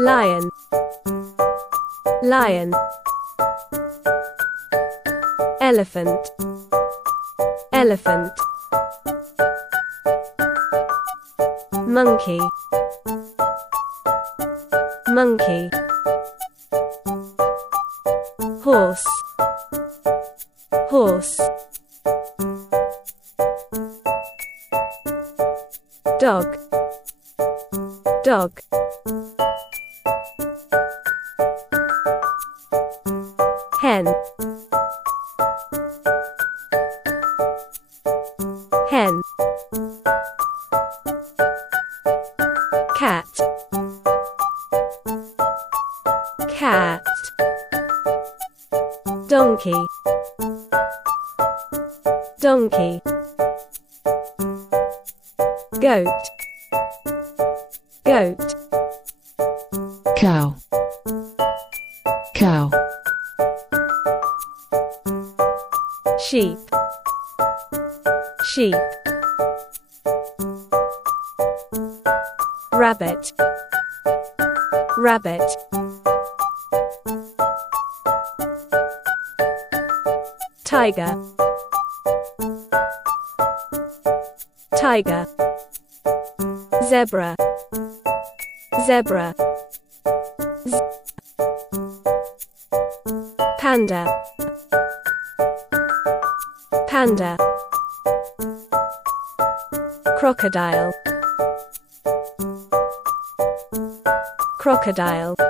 lion, lion. Elephant, elephant. Monkey, monkey. Horse, horse. Dog, dog. Hen, hen. Cat, cat. Donkey, donkey. Goat, goat. Cow, cow. Sheep, sheep. Rabbit, rabbit. Tiger, tiger. Zebra, zebra. Panda, panda. Crocodile, crocodile.